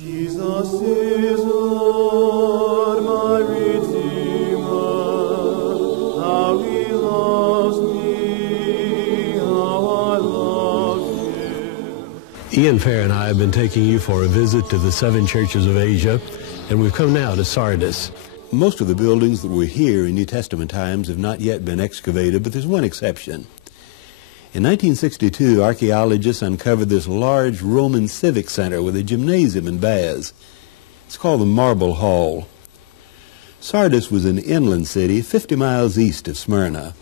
Jesus is Lord, my Redeemer, how He loves me, how I love Him. Ian Fair and I have been taking you for a visit to the 7 churches of Asia, and we've come now to Sardis. Most of the buildings that were here in New Testament times have not yet been excavated, but there's one exception. In 1962, archaeologists uncovered this large Roman civic center with a gymnasium and baths. It's called the Marble Hall. Sardis was an inland city 50 miles east of Smyrna.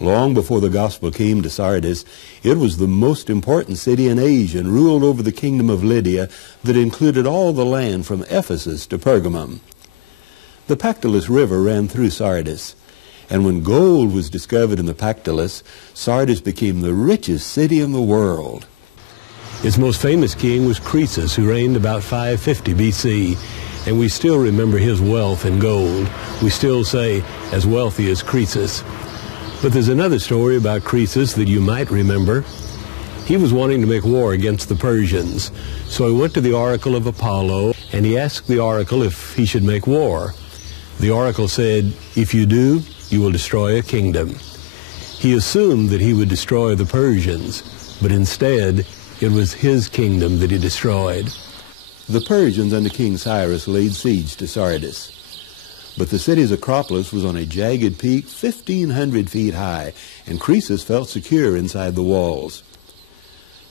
Long before the gospel came to Sardis, it was the most important city in Asia and ruled over the kingdom of Lydia that included all the land from Ephesus to Pergamum. The Pactolus River ran through Sardis, and when gold was discovered in the Pactolus, Sardis became the richest city in the world. Its most famous king was Croesus, who reigned about 550 BC, and we still remember his wealth and gold. We still say, as wealthy as Croesus. But there's another story about Croesus that you might remember. He was wanting to make war against the Persians, so he went to the oracle of Apollo, and he asked the oracle if he should make war. The oracle said, "If you do, you will destroy a kingdom." He assumed that he would destroy the Persians, but instead it was his kingdom that he destroyed. The Persians under King Cyrus laid siege to Sardis, but the city's Acropolis was on a jagged peak 1,500 feet high, and Croesus felt secure inside the walls.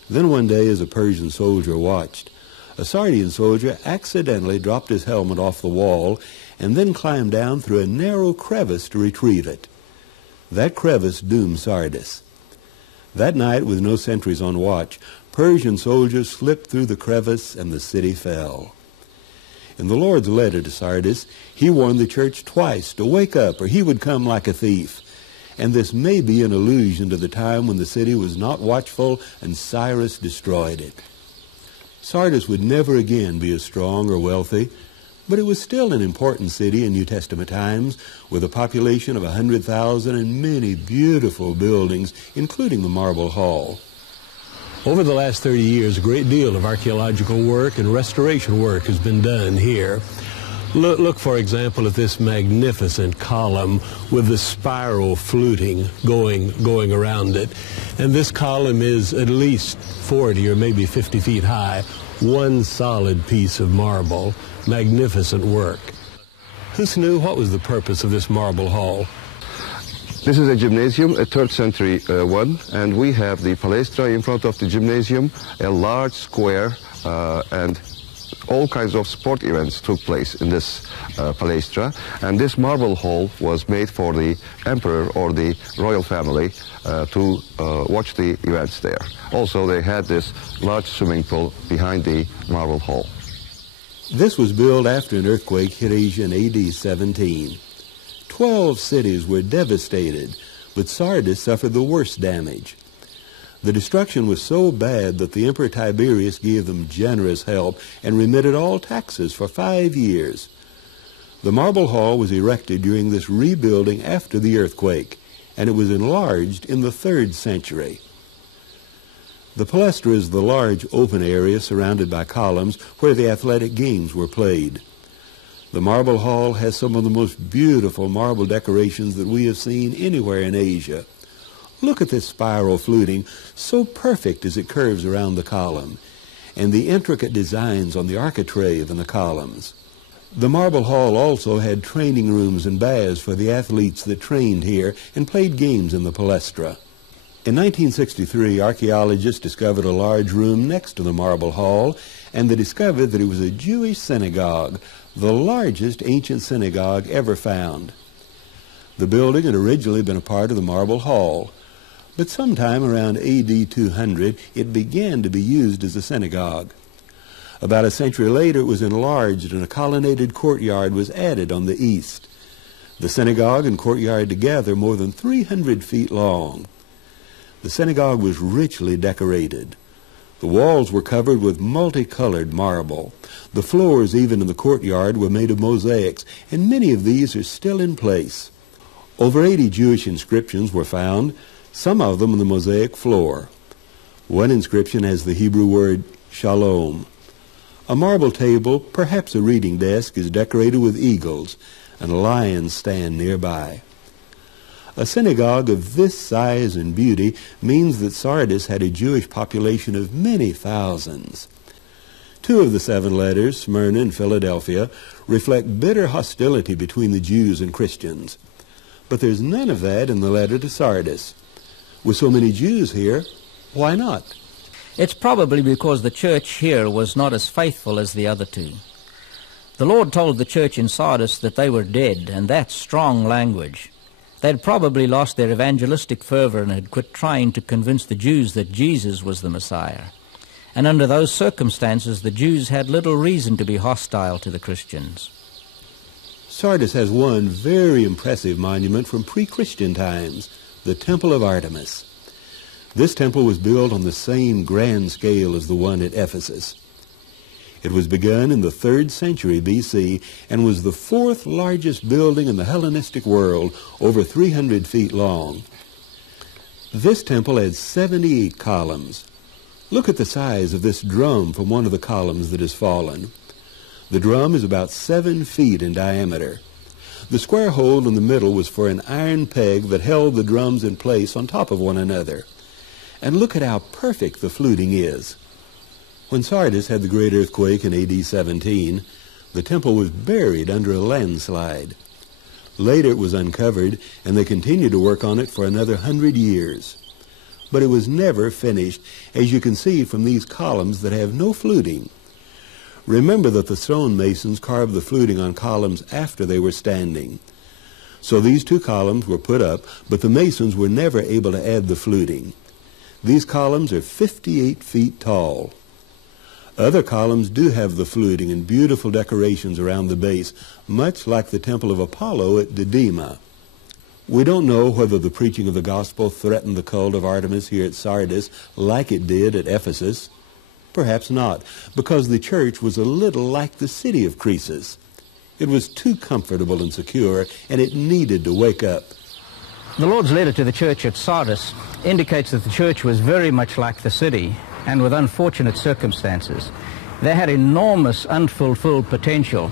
Then one day, as a Persian soldier watched, a Sardian soldier accidentally dropped his helmet off the wall and then climbed down through a narrow crevice to retrieve it. That crevice doomed Sardis. That night, with no sentries on watch, Persian soldiers slipped through the crevice and the city fell. In the Lord's letter to Sardis, he warned the church twice to wake up or he would come like a thief. And this may be an allusion to the time when the city was not watchful and Cyrus destroyed it. Sardis would never again be as strong or wealthy, but it was still an important city in New Testament times, with a population of 100,000 and many beautiful buildings, including the Marble Hall. Over the last 30 years, a great deal of archaeological work and restoration work has been done here. Look, for example, at this magnificent column with the spiral fluting going around it. And this column is at least 40 or maybe 50 feet high, one solid piece of marble. Magnificent work. Who knew what was the purpose of this Marble Hall? This is a gymnasium, a 3rd century one, and we have the palestra in front of the gymnasium, a large square, and all kinds of sport events took place in this palestra. And this marble hall was made for the emperor or the royal family to watch the events there. Also, they had this large swimming pool behind the marble hall. This was built after an earthquake hit Asia in AD 17. 12 cities were devastated, but Sardis suffered the worst damage. The destruction was so bad that the Emperor Tiberius gave them generous help and remitted all taxes for 5 years. The Marble Hall was erected during this rebuilding after the earthquake, and it was enlarged in the 3rd century. The palestra is the large open area surrounded by columns where the athletic games were played. The Marble Hall has some of the most beautiful marble decorations that we have seen anywhere in Asia. Look at this spiral fluting, so perfect as it curves around the column, and the intricate designs on the architrave and the columns. The Marble Hall also had training rooms and baths for the athletes that trained here and played games in the palestra. In 1963, archaeologists discovered a large room next to the Marble Hall, and they discovered that it was a Jewish synagogue, the largest ancient synagogue ever found. The building had originally been a part of the Marble Hall, but sometime around AD 200, it began to be used as a synagogue. About a century later, it was enlarged and a colonnaded courtyard was added on the east. The synagogue and courtyard together more than 300 feet long. The synagogue was richly decorated. The walls were covered with multicolored marble. The floors, even in the courtyard, were made of mosaics, and many of these are still in place. Over 80 Jewish inscriptions were found, some of them on the mosaic floor. One inscription has the Hebrew word shalom. A marble table, perhaps a reading desk, is decorated with eagles, and lions stand nearby. A synagogue of this size and beauty means that Sardis had a Jewish population of many thousands. 2 of the 7 letters, Smyrna and Philadelphia, reflect bitter hostility between the Jews and Christians. But there's none of that in the letter to Sardis. With so many Jews here, why not? It's probably because the church here was not as faithful as the other 2. The Lord told the church in Sardis that they were dead, and that's strong language. They'd probably lost their evangelistic fervor and had quit trying to convince the Jews that Jesus was the Messiah. And under those circumstances, the Jews had little reason to be hostile to the Christians. Sardis has one very impressive monument from pre-Christian times, the Temple of Artemis. This temple was built on the same grand scale as the one at Ephesus. It was begun in the 3rd century B.C. and was the 4th largest building in the Hellenistic world, over 300 feet long. This temple had 78 columns. Look at the size of this drum from one of the columns that has fallen. The drum is about 7 feet in diameter. The square hole in the middle was for an iron peg that held the drums in place on top of one another. And look at how perfect the fluting is. When Sardis had the great earthquake in AD 17, the temple was buried under a landslide. Later it was uncovered, and they continued to work on it for another 100 years. But it was never finished, as you can see from these columns that have no fluting. Remember that the stonemasons carved the fluting on columns after they were standing. So these 2 columns were put up, but the masons were never able to add the fluting. These columns are 58 feet tall. Other columns do have the fluting and beautiful decorations around the base, much like the Temple of Apollo at Didyma. We don't know whether the preaching of the gospel threatened the cult of Artemis here at Sardis like it did at Ephesus. Perhaps not, because the church was a little like the city of Croesus. It was too comfortable and secure, and it needed to wake up. The Lord's letter to the church at Sardis indicates that the church was very much like the city, and with unfortunate circumstances. They had enormous unfulfilled potential,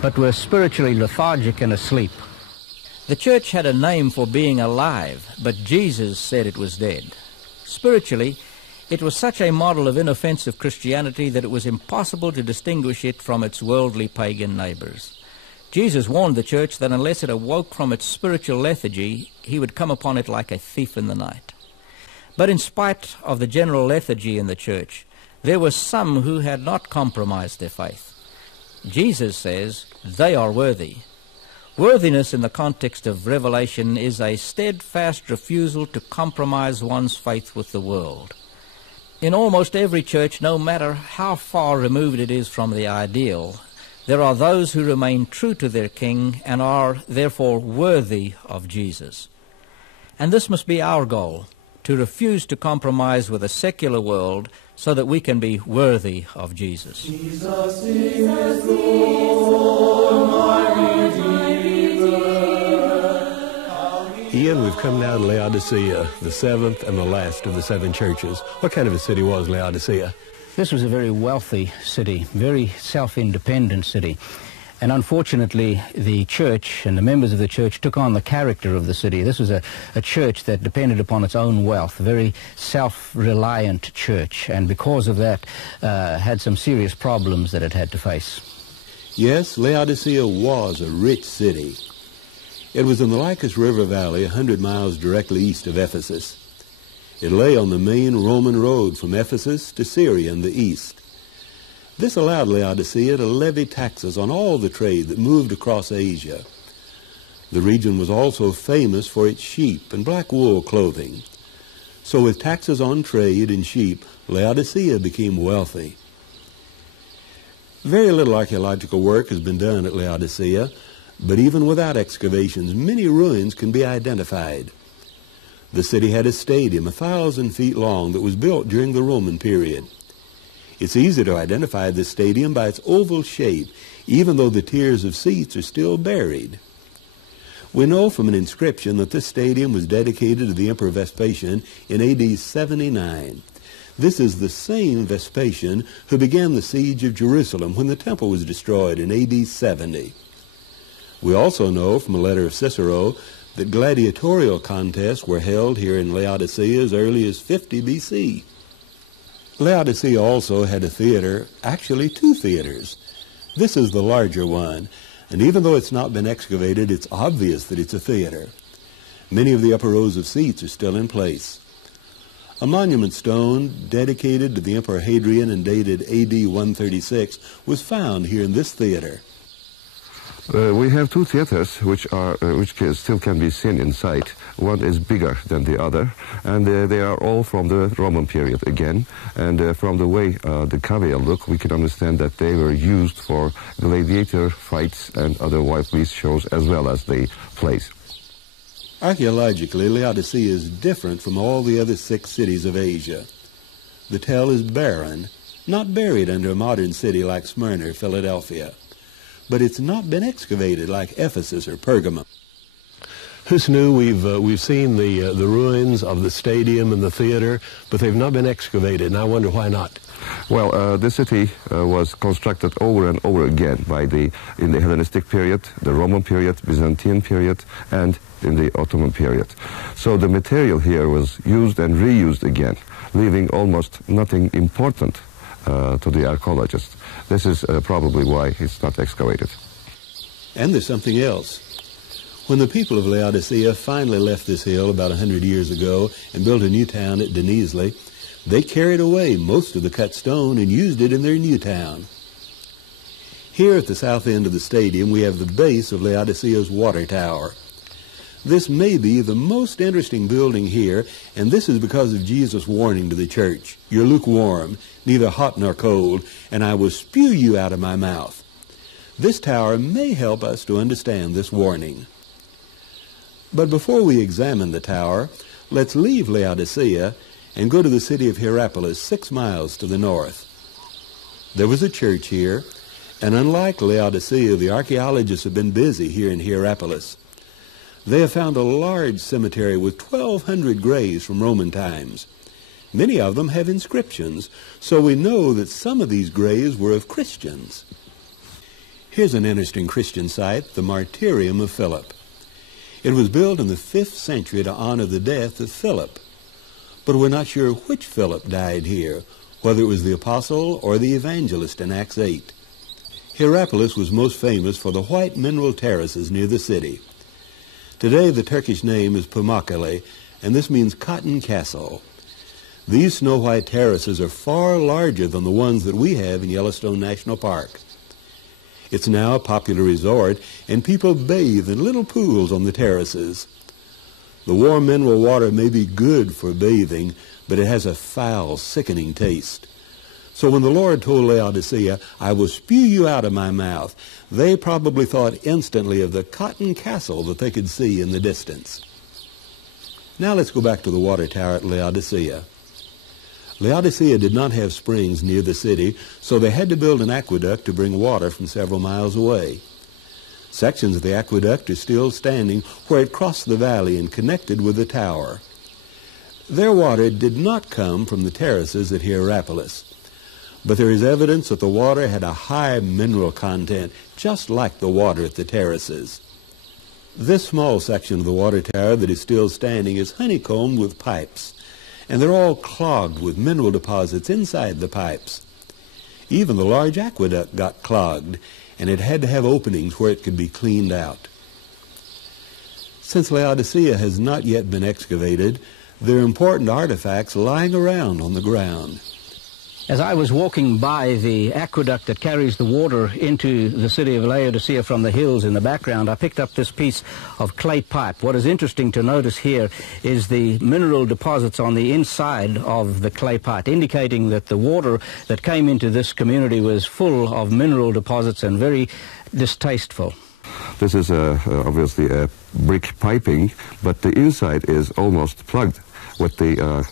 but were spiritually lethargic and asleep. The church had a name for being alive, but Jesus said it was dead. Spiritually, it was such a model of inoffensive Christianity that it was impossible to distinguish it from its worldly pagan neighbors. Jesus warned the church that unless it awoke from its spiritual lethargy, he would come upon it like a thief in the night. But in spite of the general lethargy in the church, there were some who had not compromised their faith. Jesus says they are worthy. Worthiness in the context of Revelation is a steadfast refusal to compromise one's faith with the world. In almost every church, no matter how far removed it is from the ideal, there are those who remain true to their King and are therefore worthy of Jesus. And this must be our goal, to refuse to compromise with a secular world so that we can be worthy of Jesus. Jesus is Lord, my Redeemer. Ian, we've come now to Laodicea, the 7th and the last of the 7 churches. What kind of a city was Laodicea? This was a very wealthy city, very self-independent city. And unfortunately, the church and the members of the church took on the character of the city. This was a church that depended upon its own wealth, a very self-reliant church, and because of that, had some serious problems that it had to face. Yes, Laodicea was a rich city. It was in the Lycus River Valley, 100 miles directly east of Ephesus. It lay on the main Roman road from Ephesus to Syria in the east. This allowed Laodicea to levy taxes on all the trade that moved across Asia. The region was also famous for its sheep and black wool clothing. So with taxes on trade and sheep, Laodicea became wealthy. Very little archaeological work has been done at Laodicea, but even without excavations, many ruins can be identified. The city had a stadium 1,000 feet long that was built during the Roman period. It's easy to identify this stadium by its oval shape, even though the tiers of seats are still buried. We know from an inscription that this stadium was dedicated to the Emperor Vespasian in AD 79. This is the same Vespasian who began the siege of Jerusalem when the temple was destroyed in AD 70. We also know from a letter of Cicero that gladiatorial contests were held here in Laodicea as early as 50 BC. Laodicea also had a theater, actually two theaters. This is the larger one, and even though it's not been excavated, it's obvious that it's a theater. Many of the upper rows of seats are still in place. A monument stone dedicated to the Emperor Hadrian and dated AD 136 was found here in this theater. We have two theaters which still can be seen in sight. One is bigger than the other, and they are all from the Roman period again. And from the way the cavea look, we can understand that they were used for gladiator fights and other wild beast shows as well as the plays. Archaeologically, Laodicea is different from all the other 6 cities of Asia. The tell is barren, not buried under a modern city like Smyrna or Philadelphia. But it's not been excavated like Ephesus or Pergamum. Husnu, we've seen the ruins of the stadium and the theater, but they've not been excavated, and I wonder why not. Well, the city was constructed over and over again in the Hellenistic period, the Roman period, Byzantine period, and in the Ottoman period. So the material here was used and reused again, leaving almost nothing important to the archaeologists. This is probably why it's not excavated. And there's something else. When the people of Laodicea finally left this hill about 100 years ago and built a new town at Denizli, they carried away most of the cut stone and used it in their new town. Here at the south end of the stadium, we have the base of Laodicea's water tower. This may be the most interesting building here, and this is because of Jesus' warning to the church. You're lukewarm, neither hot nor cold, and I will spew you out of my mouth. This tower may help us to understand this warning. But before we examine the tower, let's leave Laodicea and go to the city of Hierapolis, 6 miles to the north. There was a church here, and unlike Laodicea, the archaeologists have been busy here in Hierapolis. They have found a large cemetery with 1,200 graves from Roman times. Many of them have inscriptions, so we know that some of these graves were of Christians. Here's an interesting Christian site, the Martyrium of Philip. It was built in the 5th century to honor the death of Philip. But we're not sure which Philip died here, whether it was the apostle or the evangelist in Acts 8. Hierapolis was most famous for the white mineral terraces near the city. Today the Turkish name is Pamukkale, and this means cotton castle. These snow-white terraces are far larger than the ones that we have in Yellowstone National Park. It's now a popular resort, and people bathe in little pools on the terraces. The warm mineral water may be good for bathing, but it has a foul, sickening taste. So when the Lord told Laodicea, I will spew you out of my mouth, they probably thought instantly of the cotton castle that they could see in the distance. Now let's go back to the water tower at Laodicea. Laodicea did not have springs near the city, so they had to build an aqueduct to bring water from several miles away. Sections of the aqueduct are still standing where it crossed the valley and connected with the tower. Their water did not come from the terraces at Hierapolis, but there is evidence that the water had a high mineral content, just like the water at the terraces. This small section of the water tower that is still standing is honeycombed with pipes, and they're all clogged with mineral deposits inside the pipes. Even the large aqueduct got clogged, and it had to have openings where it could be cleaned out. Since Laodicea has not yet been excavated, there are important artifacts lying around on the ground. As I was walking by the aqueduct that carries the water into the city of Laodicea from the hills in the background, I picked up this piece of clay pipe. What is interesting to notice here is the mineral deposits on the inside of the clay pipe, indicating that the water that came into this community was full of mineral deposits and very distasteful. This is obviously a brick piping, but the inside is almost plugged with the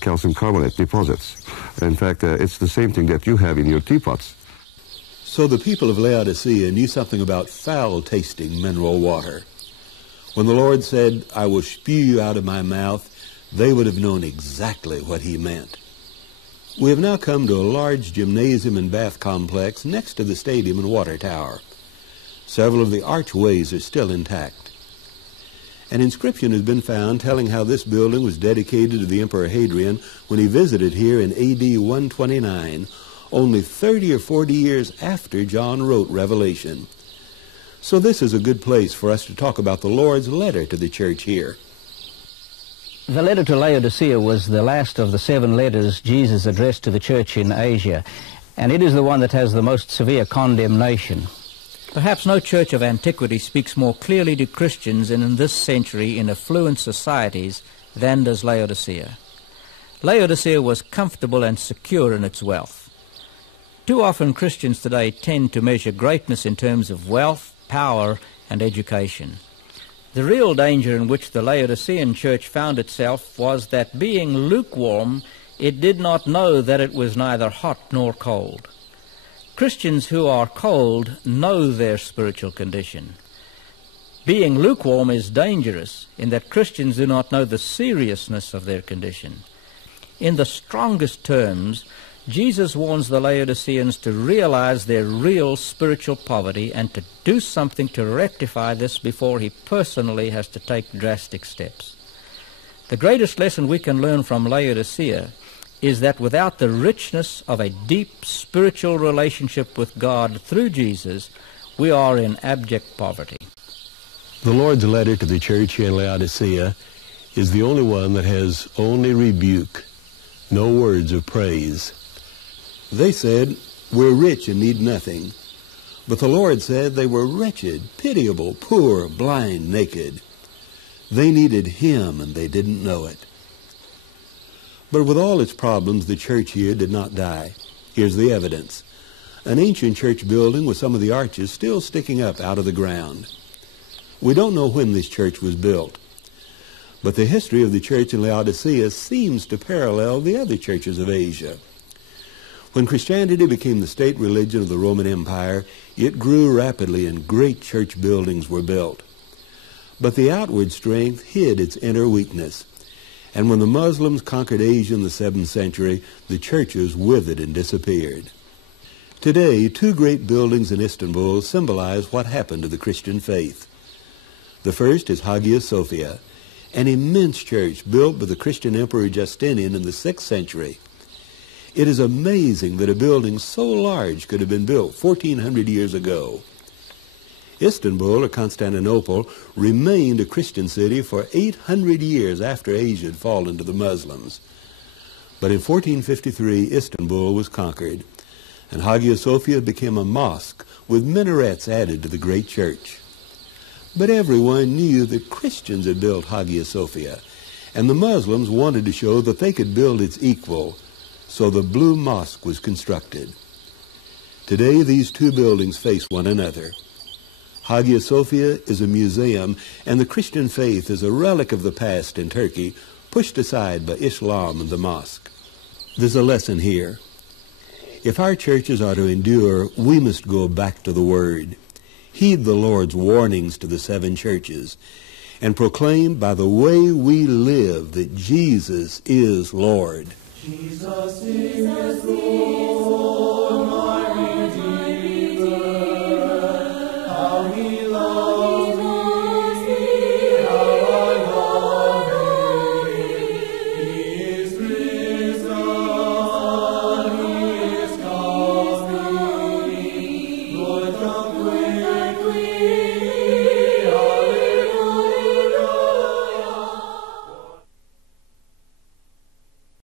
calcium carbonate deposits. In fact, it's the same thing that you have in your teapots. So the people of Laodicea knew something about foul-tasting mineral water. When the Lord said, I will spew you out of my mouth, they would have known exactly what he meant. We have now come to a large gymnasium and bath complex next to the stadium and water tower. Several of the archways are still intact. An inscription has been found telling how this building was dedicated to the Emperor Hadrian when he visited here in AD 129, only 30 or 40 years after John wrote Revelation. So this is a good place for us to talk about the Lord's letter to the church here. The letter to Laodicea was the last of the 7 letters Jesus addressed to the church in Asia, and it is the one that has the most severe condemnation. Perhaps no church of antiquity speaks more clearly to Christians in this century in affluent societies than does Laodicea. Laodicea was comfortable and secure in its wealth. Too often Christians today tend to measure greatness in terms of wealth, power, and education. The real danger in which the Laodicean church found itself was that being lukewarm, it did not know that it was neither hot nor cold. Christians who are cold know their spiritual condition. Being lukewarm is dangerous in that Christians do not know the seriousness of their condition. In the strongest terms, Jesus warns the Laodiceans to realize their real spiritual poverty and to do something to rectify this before he personally has to take drastic steps. The greatest lesson we can learn from Laodicea is that without the richness of a deep spiritual relationship with God through Jesus, we are in abject poverty. The Lord's letter to the church here in Laodicea is the only one that has only rebuke, no words of praise. They said, "We're rich and need nothing." But the Lord said they were wretched, pitiable, poor, blind, naked. They needed him and they didn't know it. But with all its problems, the church here did not die. Here's the evidence. An ancient church building with some of the arches still sticking up out of the ground. We don't know when this church was built, but the history of the church in Laodicea seems to parallel the other churches of Asia. When Christianity became the state religion of the Roman Empire, it grew rapidly and great church buildings were built. But the outward strength hid its inner weakness. And when the Muslims conquered Asia in the 7th century, the churches withered and disappeared. Today, 2 great buildings in Istanbul symbolize what happened to the Christian faith. The first is Hagia Sophia, an immense church built by the Christian Emperor Justinian in the 6th century. It is amazing that a building so large could have been built 1,400 years ago. Istanbul, or Constantinople, remained a Christian city for 800 years after Asia had fallen to the Muslims. But in 1453, Istanbul was conquered, and Hagia Sophia became a mosque with minarets added to the great church. But everyone knew that Christians had built Hagia Sophia, and the Muslims wanted to show that they could build its equal, so the Blue Mosque was constructed. Today, these 2 buildings face one another. Hagia Sophia is a museum, and the Christian faith is a relic of the past in Turkey, pushed aside by Islam and the mosque. There's a lesson here. If our churches are to endure, we must go back to the Word, heed the Lord's warnings to the 7 churches, and proclaim by the way we live that Jesus is Lord. Jesus is Lord.